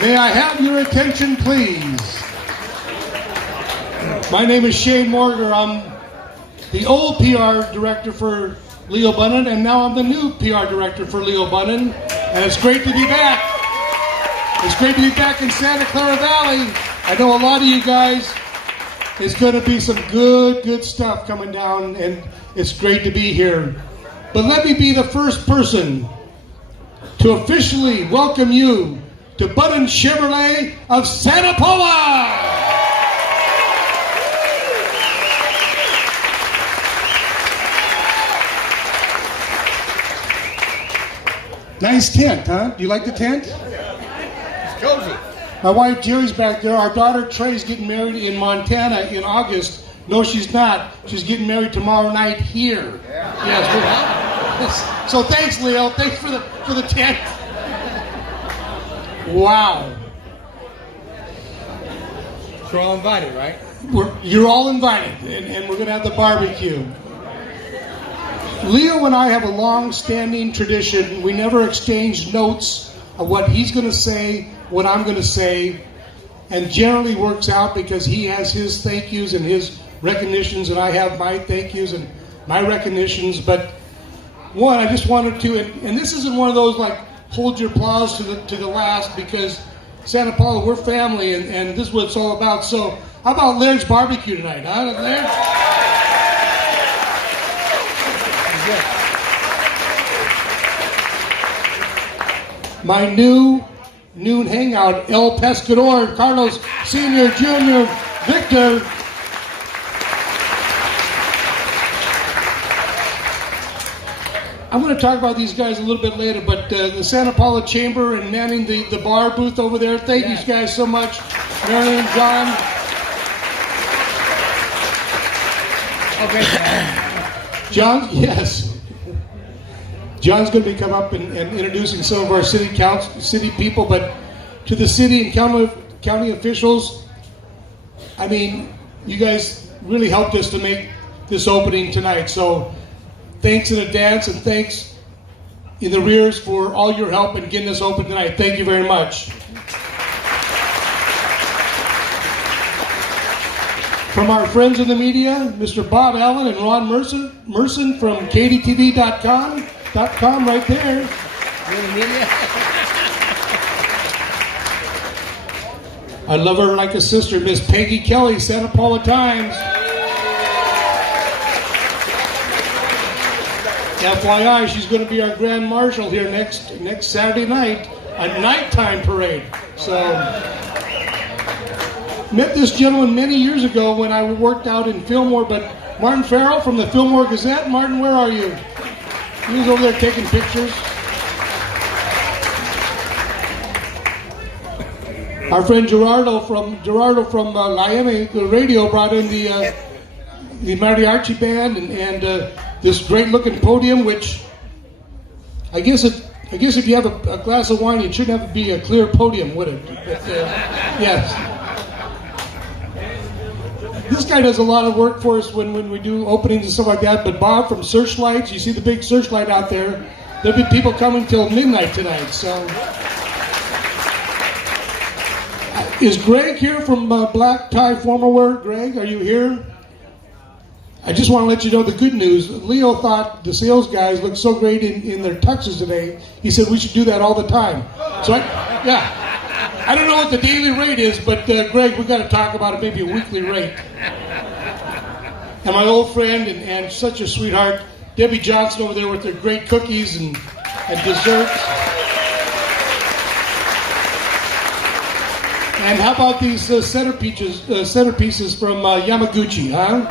May I have your attention, please? My name is Shane Morger. I'm the old PR director for Leo Bunnin, and now I'm the new PR director for Leo Bunnin. And it's great to be back. It's great to be back in Santa Clara Valley. I know a lot of you guys, it's going to be some good stuff coming down, and it's great to be here. But let me be the first person to officially welcome you to Bunnin Chevrolet of Santa Paula. Nice tent, huh? Do you like the tent? It's cozy. My wife Jerry's back there. Our daughter Trey's getting married in Montana in August. No, she's not. She's getting married tomorrow night here. Yeah. Yes. So thanks, Leo. Thanks for the tent. Wow. We're all invited, right? You're all invited, and we're going to have the barbecue. Leo and I have a long-standing tradition. We never exchange notes of what he's going to say, what I'm going to say, and generally works out because he has his thank yous and his recognitions, and I have my thank yous and my recognitions. But one, I just wanted to, and this isn't one of those like hold your applause to the last, because Santa Paula, we're family, and this is what it's all about. So how about Laird's barbecue tonight, huh, Laird? My new noon hangout, El Pescador, Carlos Sr., Jr., Victor. I'm going to talk about these guys a little bit later, but the Santa Paula Chamber and manning the bar booth over there, thank you guys so much. Marilyn, John. Okay. John, yes. John's going to be coming up and introducing some of our city people, but to the city and county officials, I mean, you guys really helped us to make this opening tonight. So thanks in advance, and thanks in the rears for all your help in getting this open tonight. Thank you very much. From our friends in the media, Mr. Bob Allen and Ron Merson from KDTV.com right there. In the media. I love her like a sister, Miss Peggy Kelly, Santa Paula Times. FYI, she's going to be our Grand Marshal here next Saturday night, a nighttime parade. So, met this gentleman many years ago when I worked out in Fillmore, but Martin Farrell from the Fillmore Gazette. Martin, where are you? He was over there taking pictures. Our friend Gerardo from Miami, the radio, brought in the mariachi band and this great-looking podium, which I guess if you have a glass of wine, it shouldn't have to be a clear podium, would it? But, yes. This guy does a lot of work for us when we do openings and stuff like that. But Bob from Searchlights, you see the big searchlight out there. There'll be people coming till midnight tonight. So, is Greg here from Black Tie Formal Wear? Greg, are you here? I just want to let you know the good news. Leo thought the sales guys looked so great in their tuxes today. He said we should do that all the time. So, I don't know what the daily rate is, but Greg, we got to talk about it, maybe a weekly rate. And my old friend and such a sweetheart, Debbie Johnson over there with their great cookies and desserts. And how about these centerpieces from Yamaguchi, huh?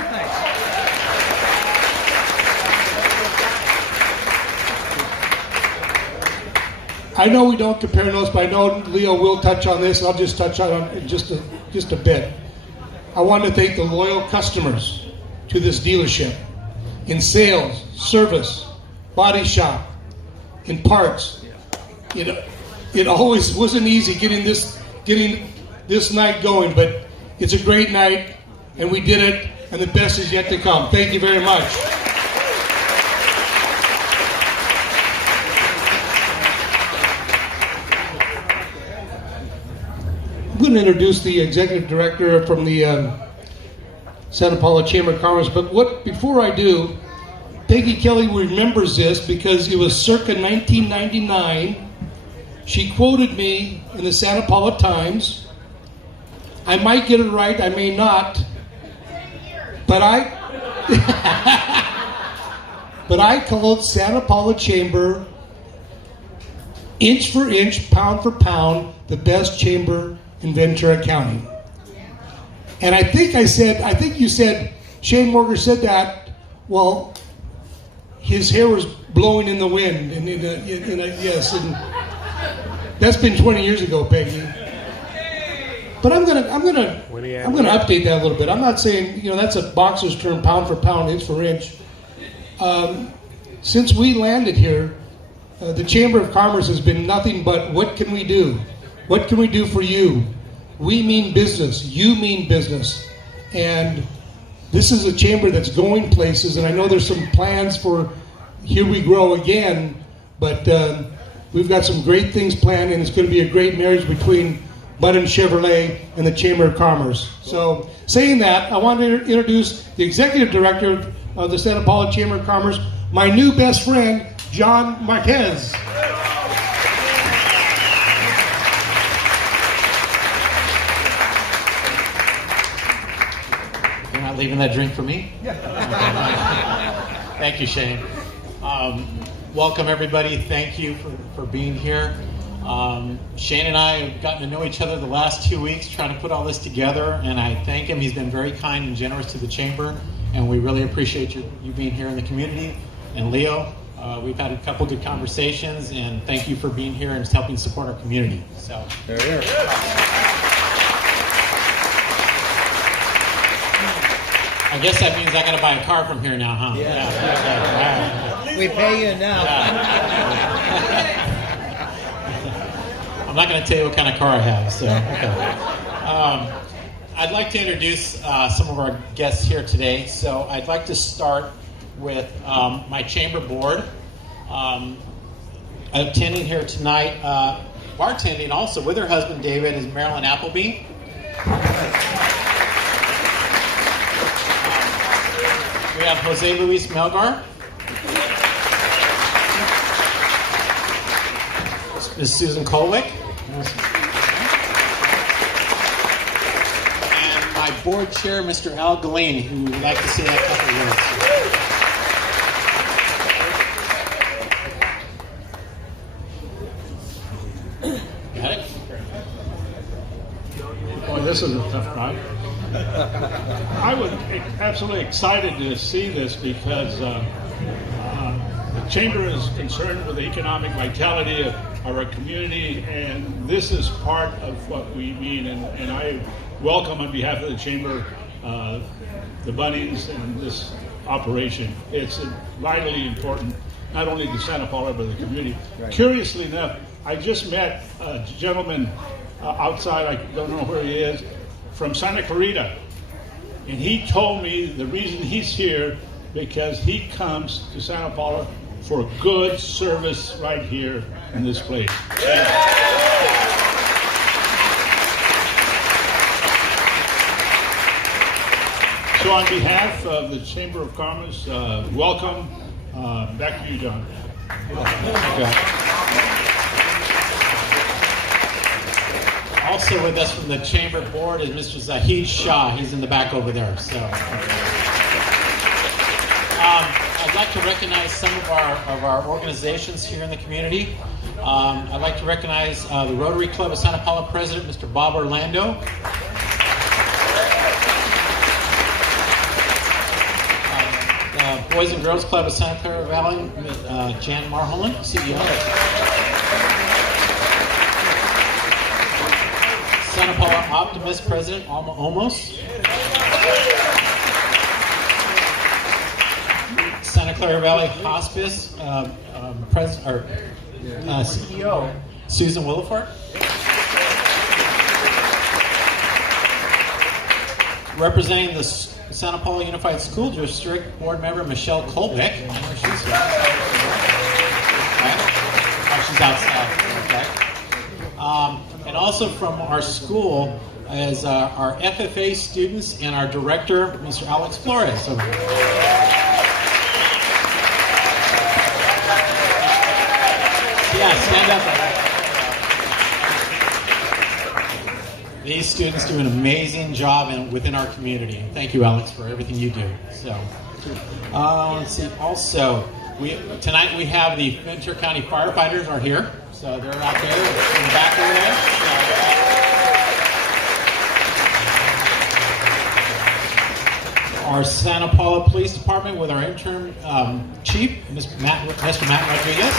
I know we don't compare notes, but I know Leo will touch on this, and I'll just touch on it just a bit. I want to thank the loyal customers to this dealership in sales, service, body shop, in parts. It always wasn't easy getting this night going, but it's a great night, and we did it, and the best is yet to come. Thank you very much. I'm going to introduce the executive director from the Santa Paula Chamber of Commerce, but before I do, Peggy Kelly remembers this because it was circa 1999. She quoted me in the Santa Paula Times. I might get it right, I may not, but I called Santa Paula Chamber, inch for inch, pound for pound, the best chamber in Ventura County. And I think you said, Shane Morgan said that, well, his hair was blowing in the wind, and yes, and that's been 20 years ago, Peggy. But I'm gonna update that a little bit. I'm not saying, that's a boxer's term, pound for pound, inch for inch. Since we landed here, the Chamber of Commerce has been nothing but, what can we do? What can we do for you? We mean business. You mean business. And this is a chamber that's going places, and I know there's some plans for Here We Grow Again, but we've got some great things planned, and it's going to be a great marriage between Bunnin Chevrolet and the Chamber of Commerce. So, saying that, I want to introduce the executive director of the Santa Paula Chamber of Commerce, my new best friend, John Marquez. You're not leaving that drink for me? Yeah. Thank you, Shane. Welcome, everybody. Thank you for being here. Shane and I have gotten to know each other the last 2 weeks trying to put all this together, and I thank him. He's been very kind and generous to the Chamber, and we really appreciate you being here in the community. And Leo, we've had a couple good conversations, and thank you for being here and helping support our community. So. I guess that means I got to buy a car from here now, huh? Yeah. Okay. We pay you now. I'm not going to tell you what kind of car I have. So, okay. I'd like to introduce some of our guests here today. So I'd like to start with my chamber board. Attending here tonight, bartending also with her husband David, is Marilyn Appleby. We have Jose Luis Melgar. Ms. Susan Colwick. And my board chair, Mr. Al Galene, who would like to say a couple of words. Got it? Boy, this is a tough night. I was absolutely excited to see this because the Chamber is concerned with the economic vitality of our community, and this is part of what we mean. And I welcome on behalf of the Chamber the Bunnins and this operation. It's vitally important, not only to Santa Paula, but the community. Right. Curiously enough, I just met a gentleman outside, I don't know where he is, from Santa Clarita. And he told me the reason he's here because he comes to Santa Paula for good service right here in this place. So on behalf of the Chamber of Commerce, welcome. Back to you, John. Okay. Also with us from the Chamber Board is Mr. Zahid Shah. He's in the back over there. So, I'd like to recognize some of our organizations here in the community. I'd like to recognize the Rotary Club of Santa Paula President, Mr. Bob Orlando. Boys and Girls Club of Santa Clara Valley, Jan Marholland, CEO. Santa Paula Optimist President, Alma Omos. Santa Clara Valley Hospice CEO, Susan Williford. Representing the Santa Paula Unified School District Board Member Michelle Colbeck. I know she's here. Okay. Oh, she's outside. Okay. And also from our school is our FFA students and our director, Mr. Alex Flores. So, yeah, stand up. These students do an amazing job within our community. Thank you, Alex, for everything you do. So, let's see. Also, tonight we have the Ventura County firefighters are here. So they're out there in the back over there. Our Santa Paula Police Department with our interim chief, Mr. Matt Rodriguez.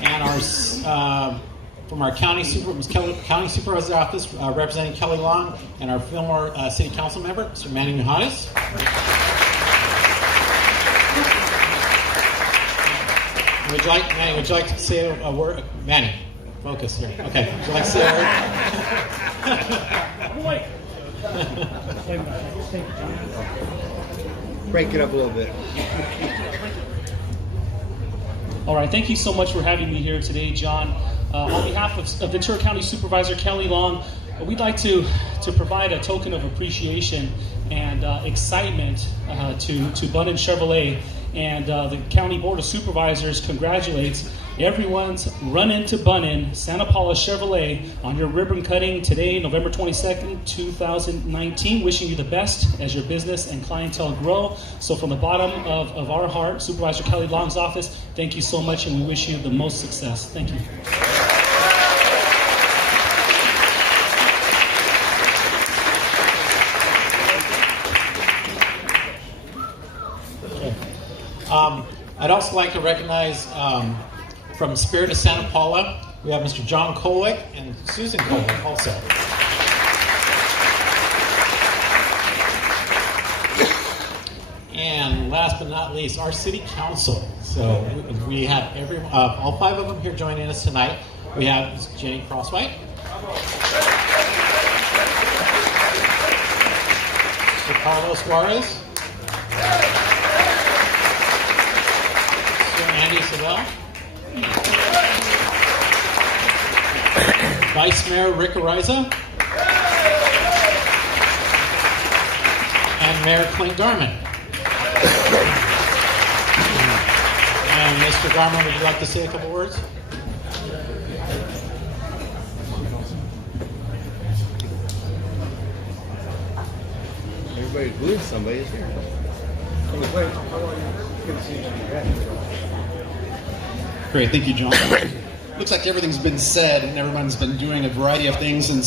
And our from our county supervisor's office, representing Kelly Long, and our Fillmore City Council member, Mr. Manny Mijares. Manny, would you like to say a word? Manny, focus here. Okay, would you like to say a word? Break it up a little bit. All right, thank you so much for having me here today, John. On behalf of Ventura County Supervisor Kelly Long, we'd like to provide a token of appreciation and excitement to Bunnin Chevrolet, and the County Board of Supervisors congratulates everyone's run into Bunnin Santa Paula Chevrolet on your ribbon cutting today, November 22nd, 2019. Wishing you the best as your business and clientele grow. So from the bottom of our heart, Supervisor Kelly Long's office, thank you so much, and we wish you the most success. Thank you. I'd also like to recognize from Spirit of Santa Paula, we have Mr. John Kolwick and Susan Kolwick also. And last but not least, our City Council. So we have all 5 of them here joining us tonight. We have Ms. Jenny Crosswhite, Mr. Carlos Suarez, Andy Savell, Vice Mayor Rick Ariza, and Mayor Clint Garman. And Mr. Garman, would you like to say a couple words? Everybody's booing somebody, is here. Great, thank you, John. Looks like everything's been said, and everyone's been doing a variety of things. And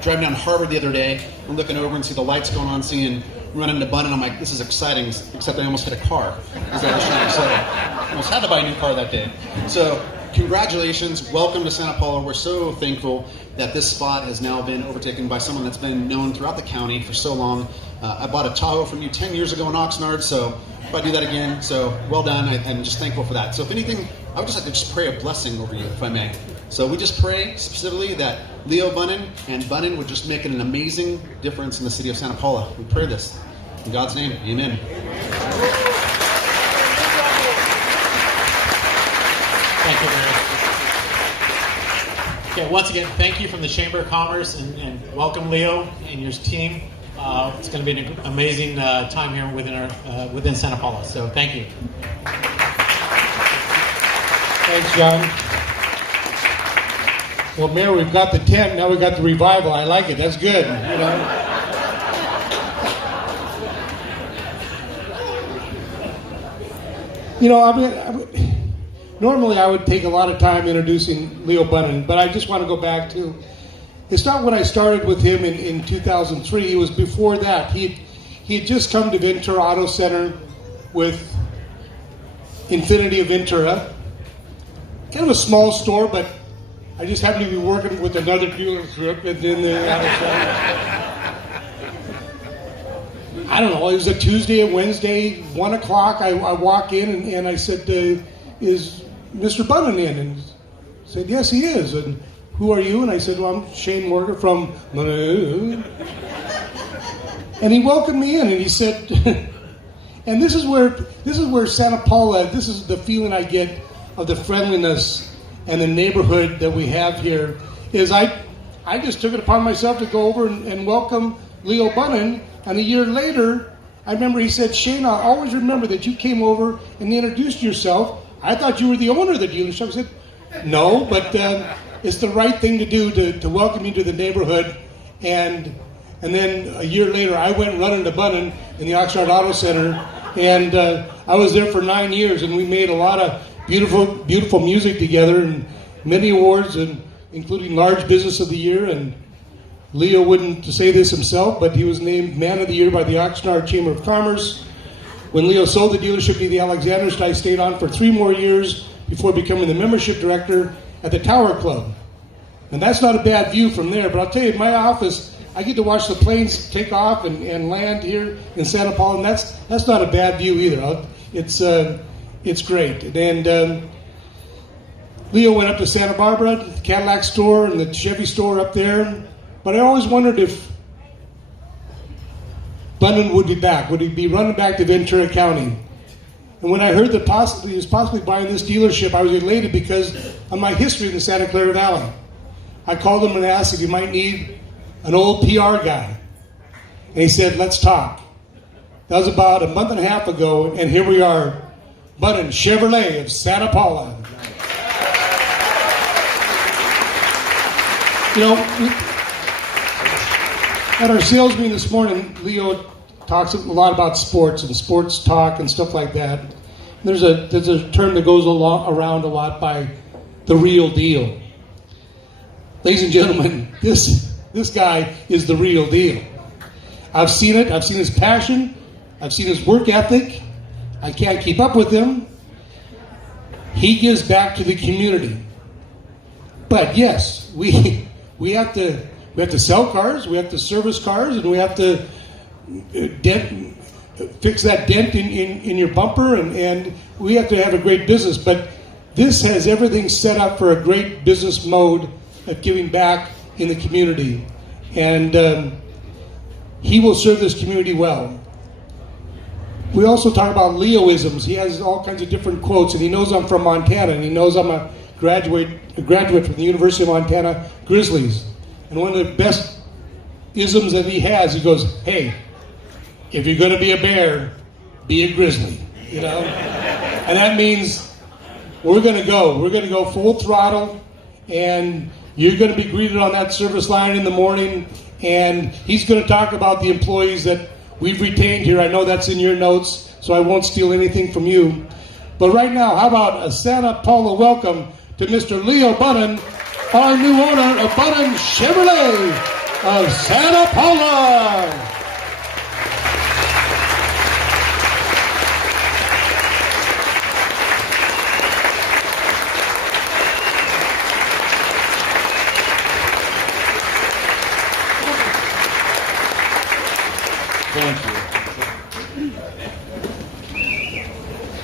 driving down Harvard the other day, I'm looking over and see the lights going on, seeing run into Bunnin. I'm like, this is exciting, except I almost hit a car. So I almost had to buy a new car that day. So congratulations, welcome to Santa Paula. We're so thankful that this spot has now been overtaken by someone that's been known throughout the county for so long. I bought a Tahoe from you 10 years ago in Oxnard, so if I do that again, so well done. I'm just thankful for that. So if anything, I would just like to just pray a blessing over you, if I may. So we just pray specifically that Leo Bunnin and Bunnin would just make an amazing difference in the city of Santa Paula. We pray this. In God's name, amen. Thank you, Mayor. Okay, once again, thank you from the Chamber of Commerce, and welcome Leo and your team. It's going to be an amazing time here within Santa Paula. So thank you. Thanks, John. Well, Mayor, we've got the tent, now we've got the revival. I like it. That's good. Normally I would take a lot of time introducing Leo Bunnin, but I just want to go back to, it's not when I started with him in 2003. It was before that. He had just come to Ventura Auto Center with Infinity of Ventura. Kind of a small store, but I just happened to be working with another dealership and then I don't know, it was a Tuesday or Wednesday, 1 o'clock, I walk in and I said, is Mr. Bunnin in? And he said, yes, he is. And who are you? And I said, well, I'm Shane Morgan from... And he welcomed me in, and he said... And this is where Santa Paula, this is the feeling I get of the friendliness and the neighborhood that we have here, is I just took it upon myself to go over and welcome Leo Bunnin, and a year later, I remember he said, Shane, I always remember that you came over and introduced yourself. I thought you were the owner of the dealership. I said, no, but it's the right thing to do to welcome you to the neighborhood. And then a year later, I went running to Bunnin in the Oxnard Auto Center, and I was there for 9 years, and we made a lot of beautiful music together, and many awards, and including Large Business of the Year. And Leo wouldn't say this himself, but he was named Man of the Year by the Oxnard Chamber of Commerce. When Leo sold the dealership to the Alexanders, I stayed on for 3 more years before becoming the membership director at the Tower Club. And that's not a bad view from there, but I'll tell you, in my office, I get to watch the planes take off and land here in Santa Paula, and that's not a bad view either. It's great. And Leo went up to Santa Barbara, the Cadillac store and the Chevy store up there, but I always wondered if Bunnin would be back. Would he be running back to Ventura County? And when I heard that he was possibly buying this dealership, I was elated because of my history in the Santa Clara Valley. I called him and asked if he might need an old PR guy. And he said, let's talk. That was about a month and a half ago, and here we are, Bunnin Chevrolet of Santa Paula. You know, at our sales meeting this morning, Leo talks a lot about sports and sports talk and stuff like that. There's a term that goes around a lot by the real deal. Ladies and gentlemen, this guy is the real deal. I've seen it. I've seen his passion. I've seen his work ethic. I can't keep up with him. He gives back to the community. But yes, we have to sell cars. We have to service cars, and we have to fix that dent in your bumper, and we have to have a great business. But this has everything set up for a great business mode of giving back in the community, and he will serve this community well. We also talk about Leoisms. He has all kinds of different quotes, and he knows I'm from Montana, and he knows I'm a graduate from the University of Montana Grizzlies. And one of the best isms that he has, he goes, hey, if you're going to be a bear, be a grizzly, you know? And that means we're going to go full throttle, and you're going to be greeted on that service line in the morning, and he's going to talk about the employees that we've retained here. I know that's in your notes, so I won't steal anything from you. But right now, how about a Santa Paula welcome to Mr. Leo Bunnin, our new owner of Bunnin Chevrolet of Santa Paula. Thank you.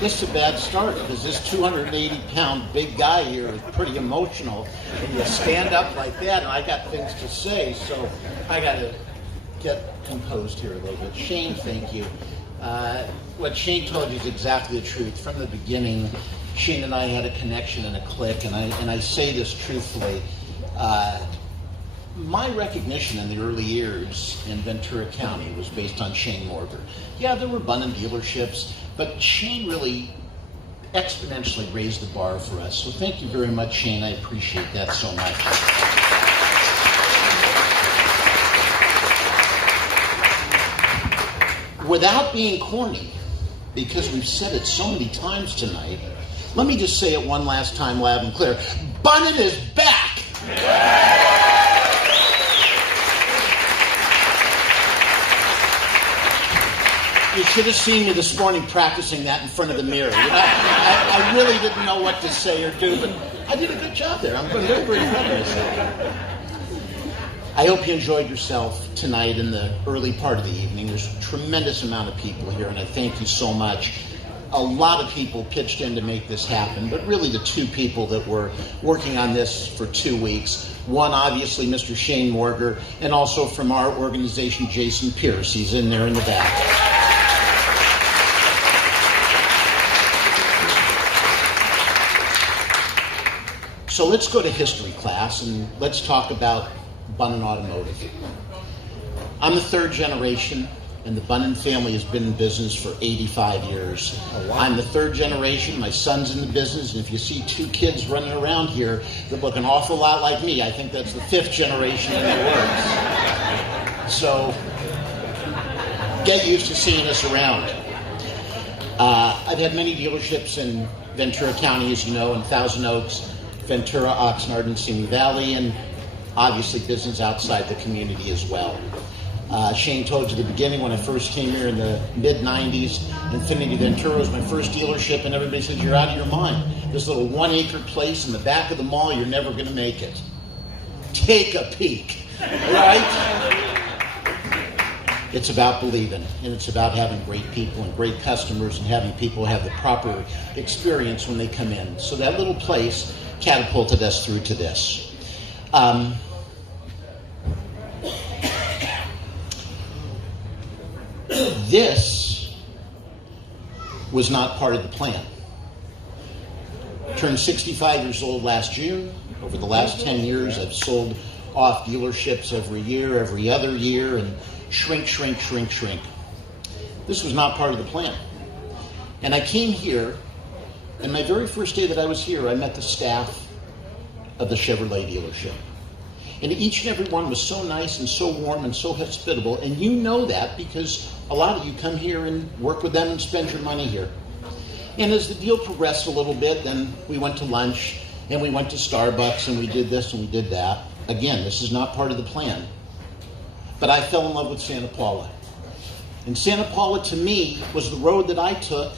This is a bad start because this 280-pound big guy here is pretty emotional, and you stand up like that, and I got things to say, so I got to get composed here a little bit. Shane, thank you. What Shane told you is exactly the truth. From the beginning, Shane and I had a connection and a click, and I say this truthfully. My recognition in the early years in Ventura County was based on Shane Morgan. Yeah, there were Bunnin dealerships, but Shane really exponentially raised the bar for us. So thank you very much, Shane. I appreciate that so much. Without being corny, because we've said it so many times tonight, let me just say it one last time loud and clear. Bunnin is back! You should have seen me this morning practicing that in front of the mirror. You know, I really didn't know what to say or do, but I did a good job there. I'm very, very proud of myself. I hope you enjoyed yourself tonight in the early part of the evening. There's a tremendous amount of people here, and I thank you so much. A lot of people pitched in to make this happen, but really the two people that were working on this for 2 weeks, One, obviously, Mr. Shane Morger, and also from our organization, Jason Pierce. He's in there in the back. So let's go to history class and let's talk about Bunnin Automotive. I'm the third generation, and the Bunnin family has been in business for 85 years. Oh, wow. I'm the third generation, my son's in the business, and if you see two kids running around here that look an awful lot like me, I think that's the fifth generation in the works. So get used to seeing us around. I've had many dealerships in Ventura County, as you know, in Thousand Oaks, Ventura, Oxnard, and Simi Valley, and obviously business outside the community as well. Shane told you at the beginning when I first came here in the mid-90s, Infinity Ventura was my first dealership, and everybody says, you're out of your mind. This little 1-acre place in the back of the mall, you're never going to make it. Take a peek, right? It's about believing, and it's about having great people and great customers and having people have the proper experience when they come in. So that little place catapulted us through to this. This was not part of the plan. Turned 65 years old last June. Over the last 10 years, I've sold off dealerships every year, every other year, and shrink. This was not part of the plan. And I came here, and my very first day that I was here, I met the staff of the Chevrolet dealership. And each and every one was so nice and so warm and so hospitable, and you know that because a lot of you come here and work with them and spend your money here. And as the deal progressed a little bit, then we went to lunch, and we went to Starbucks, and we did this and we did that. Again, this is not part of the plan. But I fell in love with Santa Paula. And Santa Paula, to me, was the road that I took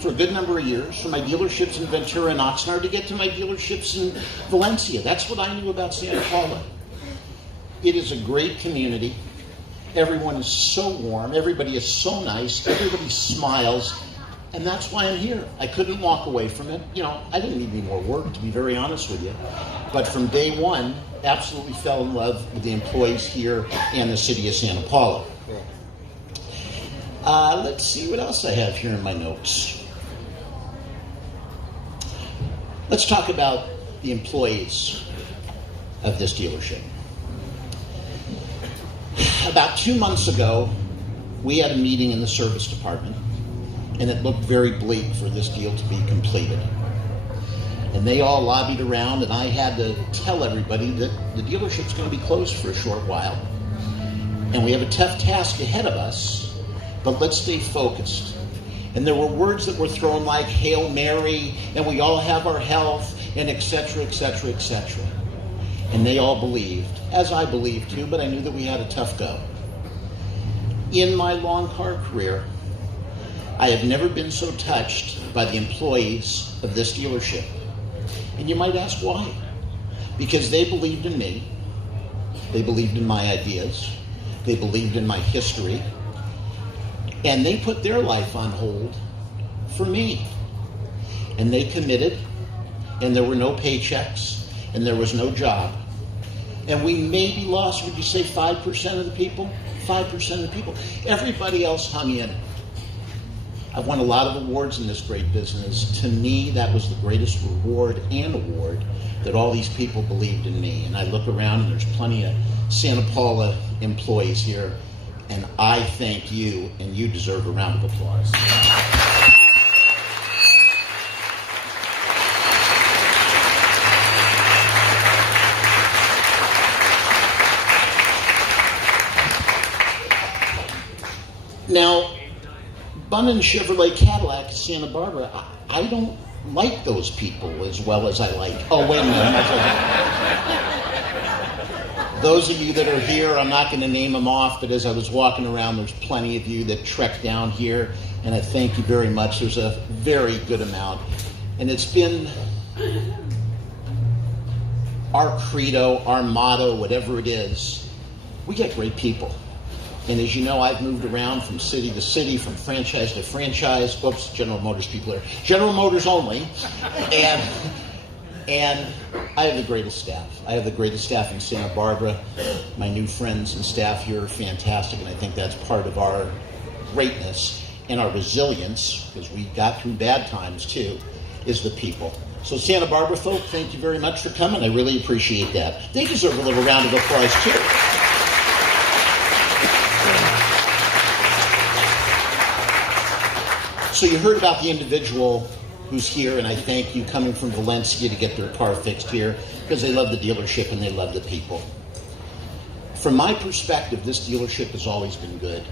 for a good number of years, from my dealerships in Ventura and Oxnard to get to my dealerships in Valencia. That's what I knew about Santa Paula. It is a great community. Everyone is so warm. Everybody is so nice. Everybody smiles. And that's why I'm here. I couldn't walk away from it. You know, I didn't need any more work, to be very honest with you. But from day one, absolutely fell in love with the employees here and the city of Santa Paula. Let's see what else I have here in my notes. Let's talk about the employees of this dealership. About 2 months ago, we had a meeting in the service department, and it looked very bleak for this deal to be completed. And they all lobbied around, and I had to tell everybody that the dealership's going to be closed for a short while. And we have a tough task ahead of us, but let's stay focused. And there were words that were thrown like Hail Mary, and we all have our health, and et cetera, et cetera, et cetera. And they all believed, as I believed too, but I knew that we had a tough go. In my long car career, I have never been so touched by the employees of this dealership. And you might ask why? Because they believed in me, they believed in my ideas, they believed in my history, and they put their life on hold for me. And they committed, and there were no paychecks, and there was no job. And we maybe lost, would you say 5% of the people? 5% of the people. Everybody else hung in. I've won a lot of awards in this great business. To me, that was the greatest reward and award, that all these people believed in me. And I look around and there's plenty of Santa Paula employees here, and I thank you, and you deserve a round of applause. Now, Bunnin Chevrolet Cadillac Santa Barbara, I don't like those people as well as I like. Oh, wait a minute. Those of you that are here, I'm not going to name them off, but as I was walking around, there's plenty of you that trekked down here, and I thank you very much. There's a very good amount. And it's been our credo, our motto, whatever it is. We get great people. And as you know, I've moved around from city to city, from franchise to franchise. Oops, General Motors people are General Motors only. And And I have the greatest staff. I have the greatest staff in Santa Barbara. My new friends and staff here are fantastic, and I think that's part of our greatness and our resilience, because we got through bad times too, is the people. So Santa Barbara folk, thank you very much for coming. I really appreciate that. They deserve a little round of applause too. So you heard about the individual who's here, and I thank you, coming from Valencia to get their car fixed here, because they love the dealership and they love the people. From my perspective, this dealership has always been good.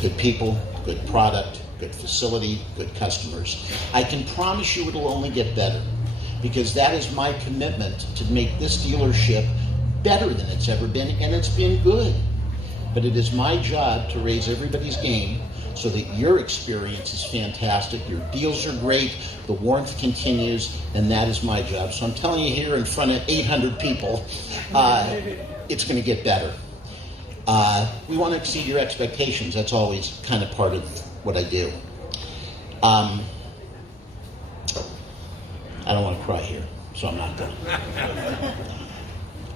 Good people, good product, good facility, good customers. I can promise you it'll only get better, because that is my commitment to make this dealership better than it's ever been, and it's been good. But it is my job to raise everybody's game so that your experience is fantastic, your deals are great, the warmth continues, and that is my job. So I'm telling you here in front of 800 people, it's going to get better. We want to exceed your expectations. That's always kind of part of what I do. I don't want to cry here, so I'm not going to.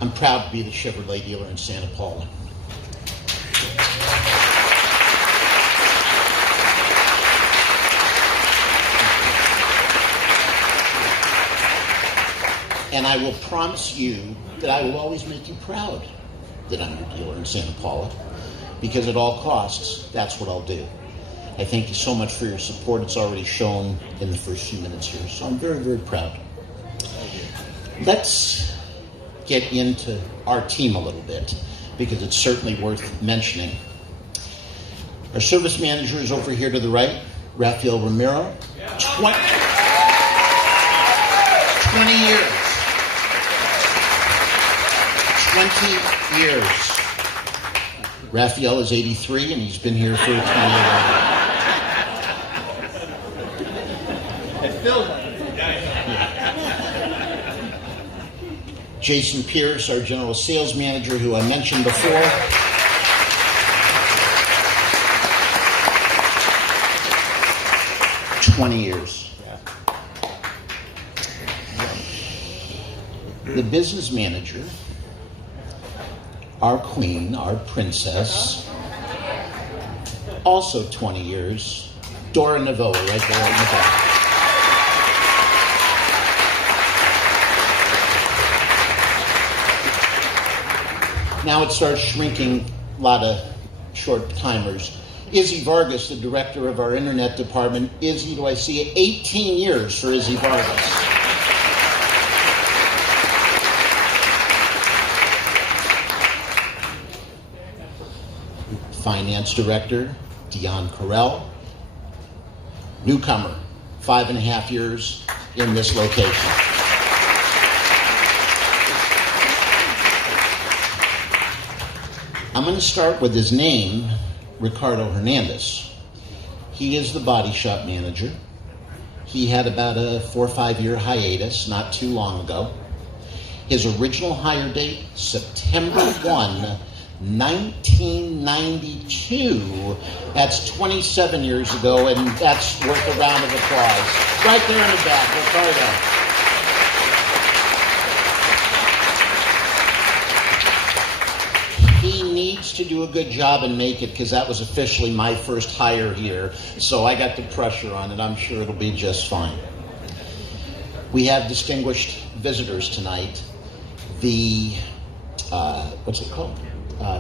I'm proud to be the Chevrolet dealer in Santa Paula. And I will promise you that I will always make you proud that I'm your dealer in Santa Paula, because at all costs, that's what I'll do. I thank you so much for your support. It's already shown in the first few minutes here, so I'm very, very proud. Let's get into our team a little bit, because it's certainly worth mentioning. Our service manager is over here to the right, Rafael Romero. 20 years. 20 years. Raphael is 83, and he's been here for 20 years. Jason Pierce, our general sales manager, who I mentioned before. Years. The business manager, our queen, our princess, also 20 years, Dora Naveau, right there in the back. Now it starts shrinking, a lot of short timers. Izzy Vargas, the director of our internet department. Izzy, do I see it? 18 years for Izzy Vargas. Finance director, Dion Carell. Newcomer, 5.5 years in this location. I'm going to start with his name, Ricardo Hernandez. He is the body shop manager. He had about a 4 or 5 year hiatus not too long ago. His original hire date, September 1, 1992. That's 27 years ago, and that's worth a round of applause. Right there in the back, Ricardo. To do a good job and make it, because that was officially my first hire here, so I got the pressure on it. I'm sure it'll be just fine. We have distinguished visitors tonight. The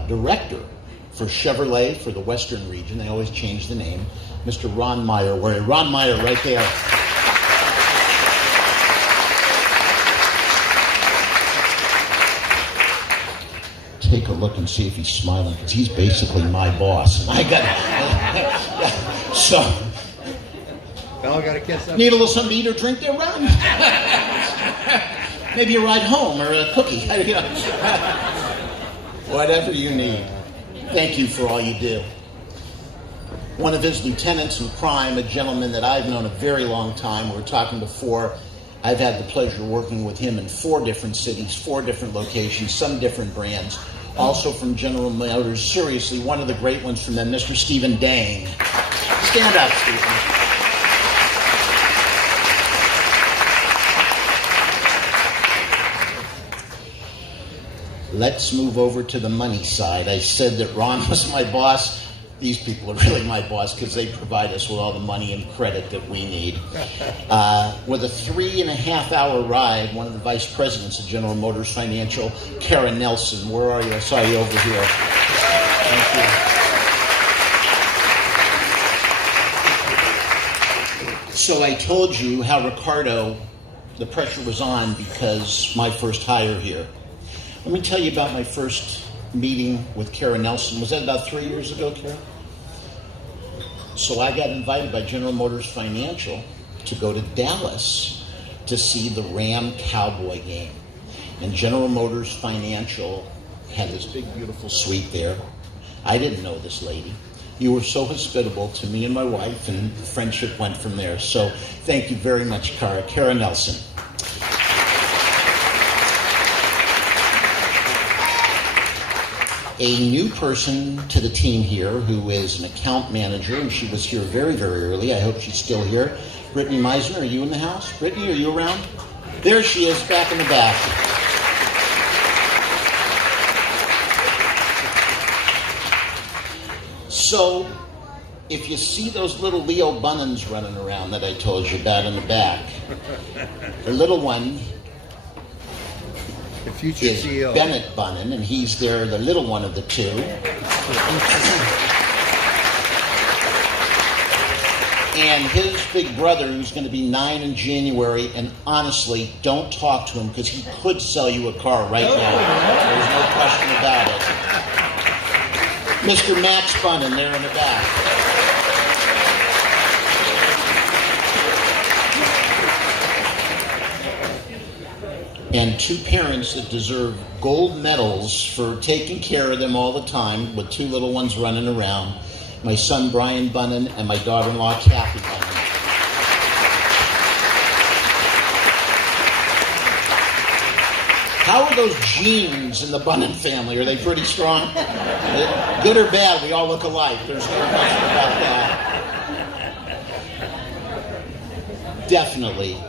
director for Chevrolet for the Western region, they always change the name, Mr. Ron Meyer. Ron Meyer right there. Take a look and see if he's smiling, because he's basically my boss. I got so. Paula got a kiss up. Need a little something to eat or drink there, Ron? Maybe a ride home or a cookie. Whatever you need. Thank you for all you do. One of his lieutenants in crime, a gentleman that I've known a very long time. We were talking before. I've had the pleasure of working with him in 4 different cities, 4 different locations, some different brands. Also from General Motors, seriously, one of the great ones from them, Mr. Stephen Dang. Stand up, Stephen. let's move over to the money side. I said that Ron was my boss. These people are really my boss because they provide us with all the money and credit that we need. With a 3.5-hour ride, one of the vice presidents of General Motors Financial, Kara Nelson. Where are you? I saw you over here. Thank you. So I told you how Ricardo, the pressure was on because my first hire here. Let me tell you about my first meeting with Kara Nelson. Was that about 3 years ago, Kara? So I got invited by General Motors Financial to go to Dallas to see the Ram Cowboy game. And General Motors Financial had this big, beautiful suite there. I didn't know this lady. You were so hospitable to me and my wife, and the friendship went from there. So thank you very much, Kara. Kara Nelson. A new person to the team here who is an account manager, and she was here very, very early. I hope she's still here. Brittany Meisner, are you in the house? Brittany, are you around? There she is, back in the back. So, if you see those little Leo Bunnins running around that I told you about in the back, the little one The future is CEO. Bennett Bunnin, and he's the little one of the two. And his big brother, who's going to be 9 in January, and honestly, don't talk to him because he could sell you a car right now. There's no question about it. Mr. Max Bunnin, there in the back. And two parents that deserve gold medals for taking care of them all the time with two little ones running around. My son Brian Bunnin and my daughter-in-law Kathy Bunnin. How are those genes in the Bunnin family? Are they pretty strong? Good or bad, we all look alike. There's no question about that. Definitely,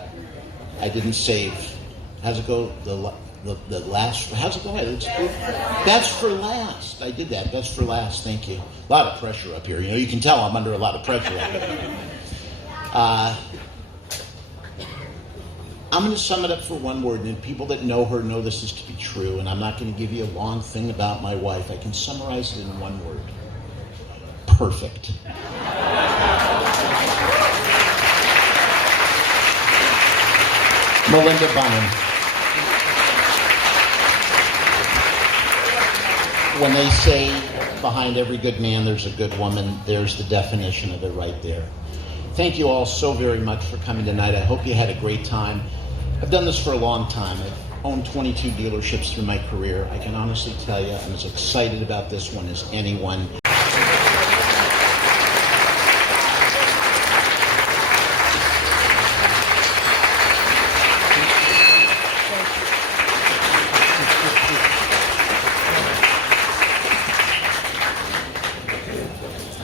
I didn't save. How's it go? The last. How's it go? That's for last. I did that. That's for last. Thank you. A lot of pressure up here. You know, you can tell I'm under a lot of pressure up here. I'm going to sum it up for one word, and people that know her know this is to be true. And I'm not going to give you a long thing about my wife. I can summarize it in one word: perfect. Melinda Bunnin. When they say behind every good man there's a good woman, there's the definition of it right there. Thank you all so very much for coming tonight. I hope you had a great time. I've done this for a long time. I've owned 22 dealerships through my career. I can honestly tell you I'm as excited about this one as anyone.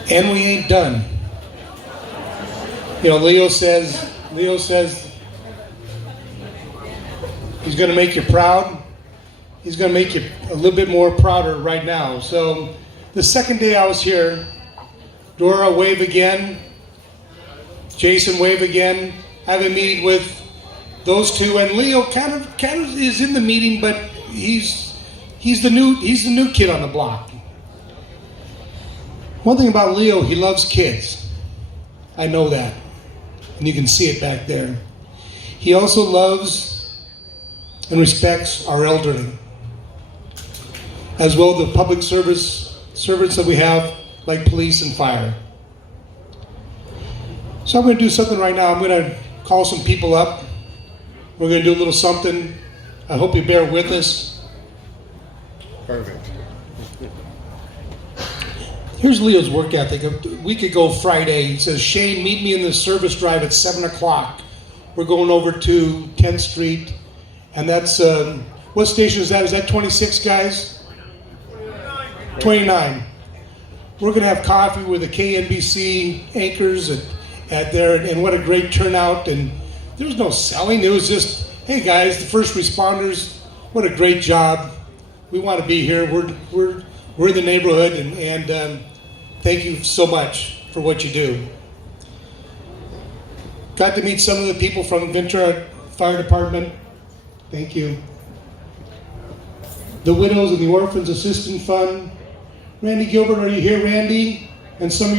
And we ain't done. You know, Leo says he's going to make you proud. He's going to make you a little bit more prouder right now. So the second day I was here, Dora, wave again. Jason, wave again. I have a meeting with those two, and Leo kind of is in the meeting, but he's the new kid on the block. One thing about Leo, he loves kids. I know that. And you can see it back there. He also loves and respects our elderly. As well the public servants that we have, like police and fire. So I'm going to do something right now. I'm going to call some people up. We're going to do a little something. I hope you bear with us. Perfect. Here's Leo's work ethic. A week ago Friday, he says, Shane, meet me in the service drive at 7 o'clock. We're going over to 10th Street. And that's, what station is that? Is that 26, guys? 29. We're going to have coffee with the KNBC anchors at there. And what a great turnout. And there was no selling. It was just, hey guys, the first responders, what a great job. we want to be here. We're in the neighborhood, and thank you so much for what you do. Got to meet some of the people from Ventura Fire Department. Thank you. The Widows and the Orphans Assistance Fund. Randy Gilbert, are you here, Randy? And some of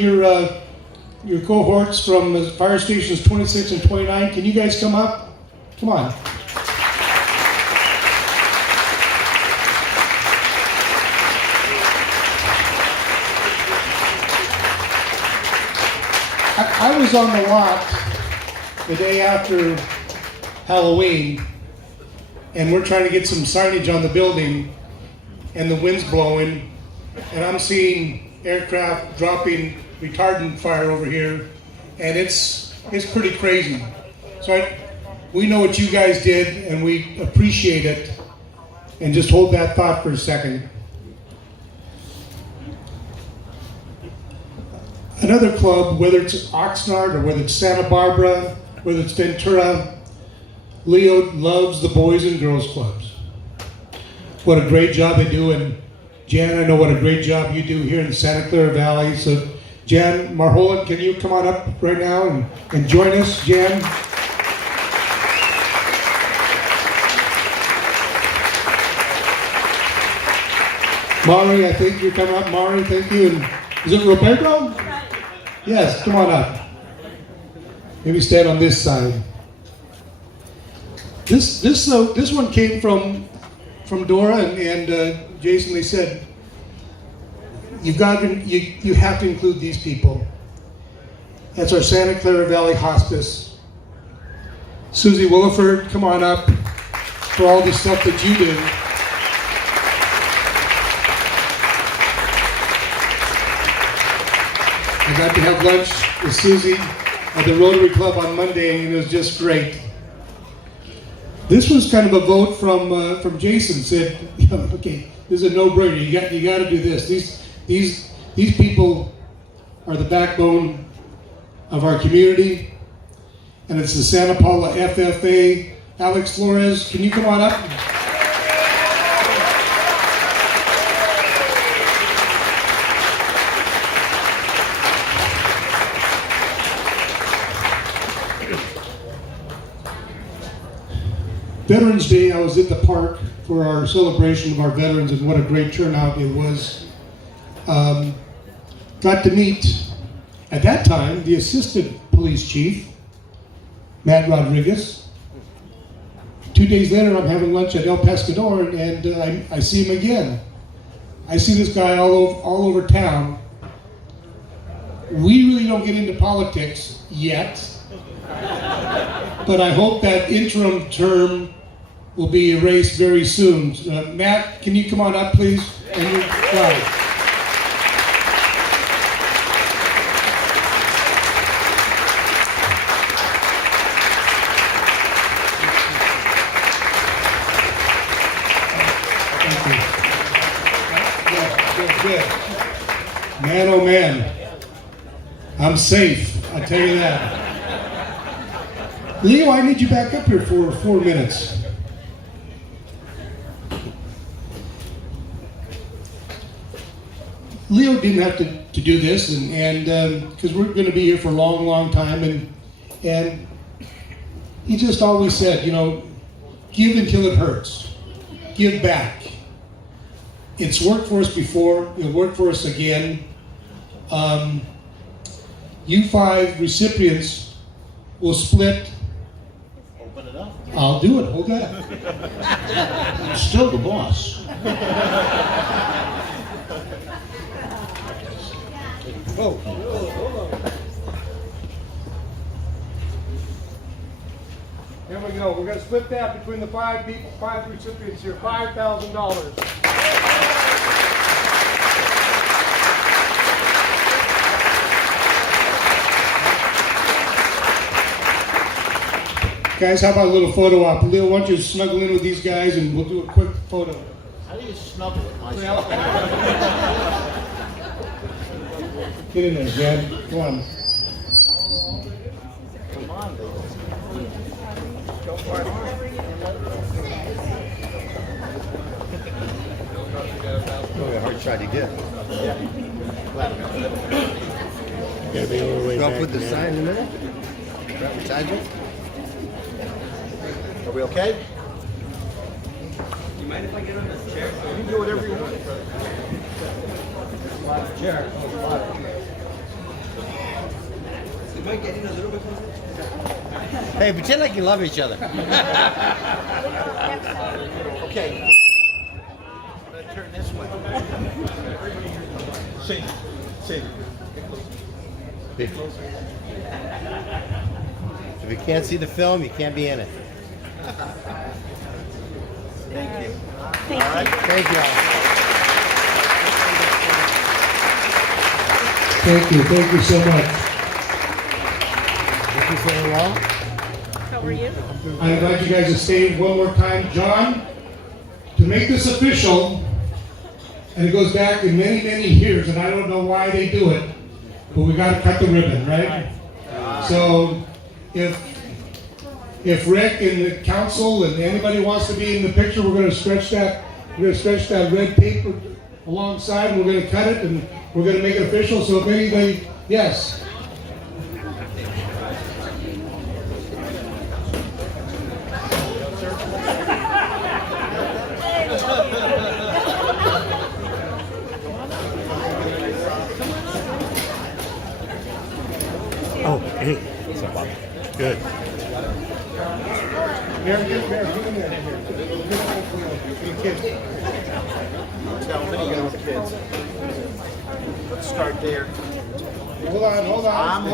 your cohorts from fire stations 26 and 29. Can you guys come up? Come on. I was on the lot the day after Halloween, and we're trying to get some signage on the building, and the wind's blowing, and I'm seeing aircraft dropping retardant fire over here, and it's pretty crazy. So we know what you guys did, and we appreciate it. And just hold that thought for a second. Another club, whether it's Oxnard or whether it's Santa Barbara, whether it's Ventura, Leo loves the Boys and Girls Clubs. What a great job they do, and Jan, I know what a great job you do here in the Santa Clara Valley. So Jan Marholland, can you come on up right now and join us, Jan? Mari, I think you're coming up. Mari, thank you. And is it Roberto? Yes, come on up. Maybe stand on this side. This one came from Dora and Jason. They said you have to include these people. That's our Santa Clara Valley Hospice. Susie Williford, come on up for all the stuff that you do. I got to have lunch with Susie at the Rotary Club on Monday, and it was just great. This was kind of a vote from Jason. Said, okay, this is a no-brainer. You got to do this. These people are the backbone of our community, and it's the Santa Paula FFA. Alex Flores, can you come on up? Veterans Day, I was at the park for our celebration of our veterans, and what a great turnout it was. Got to meet, at that time, the assistant police chief, Matt Rodriguez. 2 days later, I'm having lunch at El Pescador, and I see him again. I see this guy all over town. We really don't get into politics yet, but I hope that interim term will be erased very soon. Matt, can you come on up, please? And your guy. Good. Man, oh man, I'm safe, I tell you that. Leo, I need you back up here for 4 minutes. Leo didn't have to do this, and because we're going to be here for a long, long time, and he just always said, give until it hurts. Give back. It's worked for us before. It'll work for us again. You 5 recipients will split. Open it up. I'll do it. Hold that. I'm still the boss. Oh. Here we go. We're going to split that between the 5 recipients here. $5,000. Guys, how about a little photo op? Leo, why don't you snuggle in with these guys and we'll do a quick photo. How do you snuggle with myself? Get in there, Jan. Come on. Come on, baby. side you get. Gotta be a little way You want back to put the there. sign in the middle? Right beside you? Are we okay? You mind if I get on this chair? You can do whatever you want. Hey, pretend like you love each other. Okay. I'm gonna turn this way. See. If you can't see the film, you can't be in it. Thank you. Thank you. Thank you so much. Thank you for the wall. How are you? I invite you guys to stay one more time. John, to make this official, and it goes back in many, many years, and I don't know why they do it, but we got to cut the ribbon, right? So if Rick and the council and anybody wants to be in the picture, we're going to stretch that red tape alongside, and we're going to cut it, and we're going to make it official. So if anybody, yes. Oh, hey. What's up, Bob? Good. Tell me, kids. Let's start there. Hold on. I'm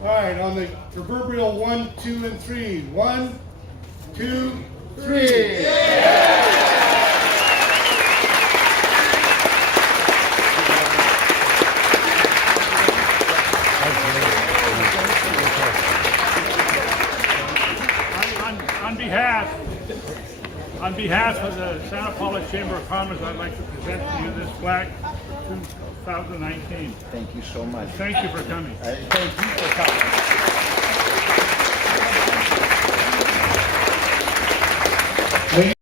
All right, on the proverbial 1, 2, and 3. 1, 2, 3. On behalf of the Santa Paula Chamber of Commerce, I'd like to present to you this plaque 2019. Thank you so much. Thank you for coming. Thank you for coming.